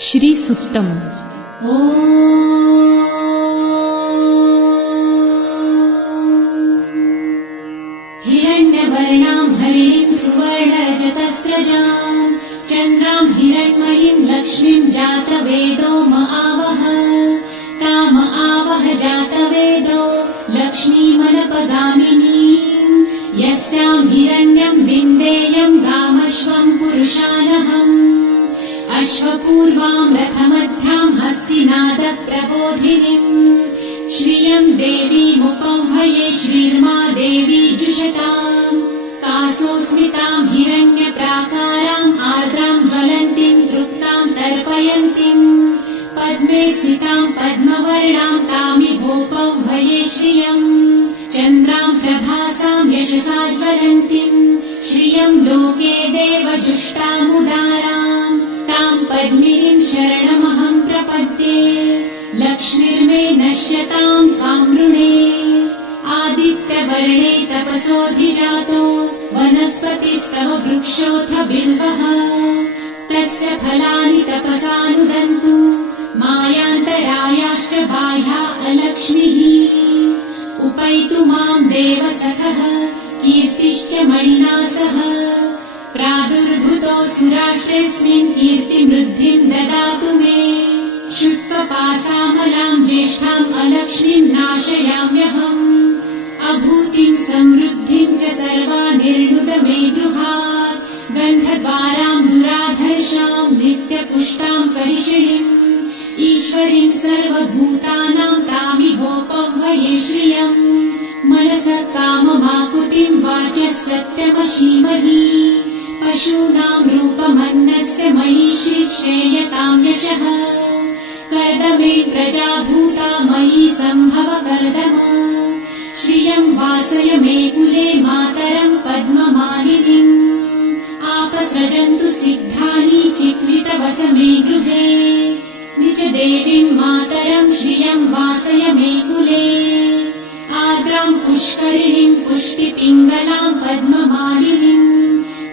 श्रीसूक्तम्। हिरण्यवर्णां हरिणीं सुवर्णरजतस्रजां चन्द्रां हिरण्मयीं लक्ष्मीं जातवेदो म आवह ताम आवह जातवेदो लक्ष्मीमनपगामिनीं यस्यां हिरण्यं विन्देयं गामश्वं पुरुषानहम् अश्वपूर्वां रथमध्यां हस्तिनादप्रबोधिनीम् श्रियं देवीमुपह्वये श्रीर्मा देवी जुषताम् कासोऽस्मितां हिरण्यप्राकाराम् आर्द्रां ज्वलन्तीं तृप्तां तर्पयन्तीम् पद्मे स्थितां पद्मवर्णां तामिहोपह्वये श्रियम् चन्द्रां प्रभासां यशसा ज्वलन्तीं श्रियं लोके देवजुष्टामुदाराम् तां पद्मिनीं शरणमहं प्रपद्ये लक्ष्मीर्मे नश्यतां त्वां वृणे आदित्यवर्णे तपसोऽधिजातो वनस्पतिस्तव वृक्षोऽथ बिल्वः तस्य फलानि तपसानुदन्तु मायान्तरायाश्च बाह्या अलक्ष्मीः उपैतु मां देवसखः कीर्तिश्च मणिना सह प्रादुर्भूतो सुराष्ट्रेऽस्मिन् कीर्तिमृद्धिं ददातु मे शुत्वपासामलां ज्येष्ठाम् अलक्ष्मीं नाशयाम्यहम् अभूतिं समृद्धिं च सर्वानिर्णुद मे गृहात् गन्धद्वारां दुराधर्षां नित्यपुष्टां करिषिणीम् ईश्वरीं सर्वभूतानां तामिहोपह्वये श्रियम् मनसः काममाकुतिं वाचः सत्यमशीमहि पशूनां रूपमन्नस्य मयि श्रेयतां यशः कर्दमे प्रजाभूता मयि सम्भव कर्दम श्रियं वासय मे कुले मातरं पद्ममालिनीम् आपसृजन्तु सिद्धानि चित्रितवस मे गृहे निज देवीं मातरं श्रियं वासय मे कुले आर्द्रां पुष्करिणीं पुष्टिपिङ्गलां पद्ममालिनीम्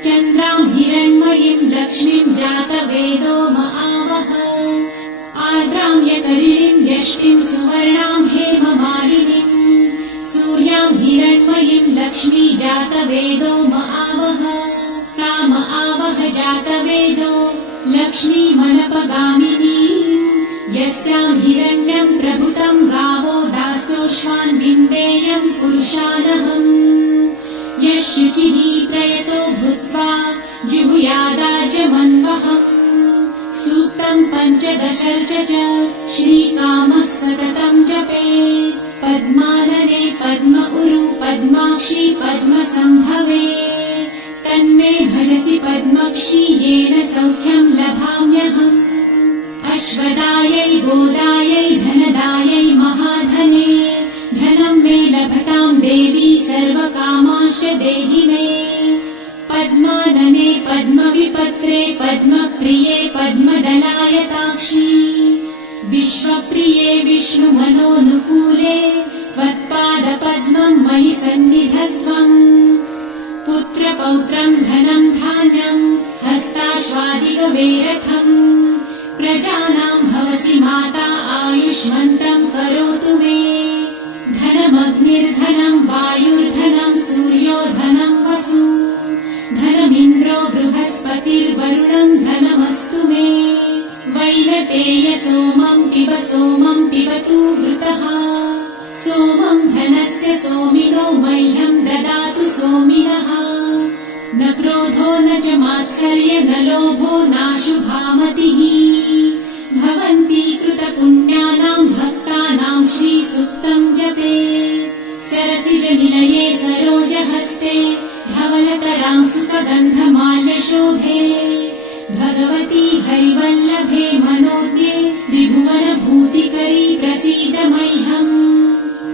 चन्द्रां हिरण्मयीं लक्ष्मीं जातवेदो म आवह आर्द्रां यकरिणीं यष्टिं सुवर्णां हेममालिनीम् सूर्यां हिरण्मयीं लक्ष्मी जातवेदो म आवह ताम आवह जातवेदो लक्ष्मीमनपगामिनीम् यस्यां हिरण्यं प्रभुतं गावो दासोऽश्वान् विन्देयं पुरुषानहम् यः शुचिः प्रयतो भूत्वा जिहुयादाजमन्वहम् सूक्तं 15 च श्रीकामः सततं जपेत् पद्मानने पद्म उरु पद्माक्षी पद्मसम्भवे तन्मे भजसि पद्मक्षी येन सौख्यं लभाम्यहम् अश्वदायै गोदायै धनदायै महाधने धनं मे लभतां देवी सर्वकामांश्च देहि मे पद्मानने पद्मविपत्रे पद्मप्रिये पद्मदलायताक्षी विश्वप्रिये विष्णुमनोनुकूले त्वत्पादपद्मं मयि सन्निधस्त्वम् पुत्रपौत्रं धनं धान्यं हस्ताश्वादिगवेरथम् प्रजानां भवसि माता आयुष्मन्तं करोतु मे धनमग्निर्धनं वायुर्धनं सूर्यो धनं वसु धनमिन्द्रो बृहस्पतिर्वरुणं धनमस्तु मे वैनतेय सोमं पिबतु वृतः सोमं धनस्य सोमिनो मह्यं ददातु सोमिनः न क्रोधो न च मात्सर्य न लोभो नाशुभामतिः भवन्ति कृतपुण्यानां भक्तानां श्रीसूक्तं जपेत् सरसिजनिलये सरोजहस्ते धवलतरां सुखगन्धमाल्यशोभे भगवती हरिवल्लभे मनोज्ञे त्रिभुवनभूतिकरी प्रसीद मह्यम्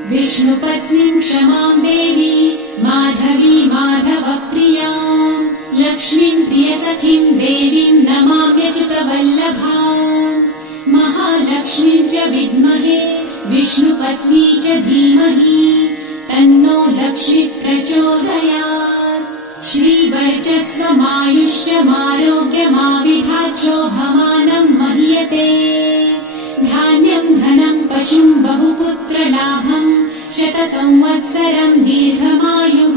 विष्णुपत्नीं क्षमां देवी माधवी माधवप्रियां लक्ष्मीं प्रियसखीं देवीं नमाम्यच्युतवल्लभाम् महालक्ष्मीं च विद्महे विष्णुपत्नी च धीमहि तन्नो लक्ष्मी प्रचोदयात् श्रीवर्चस्वमायुष्यमारोग्यमाविधाच्छोभमानं महीयते। पशुम् बहुपुत्रलाभम् शतसंवत्सरम् दीर्घमायुः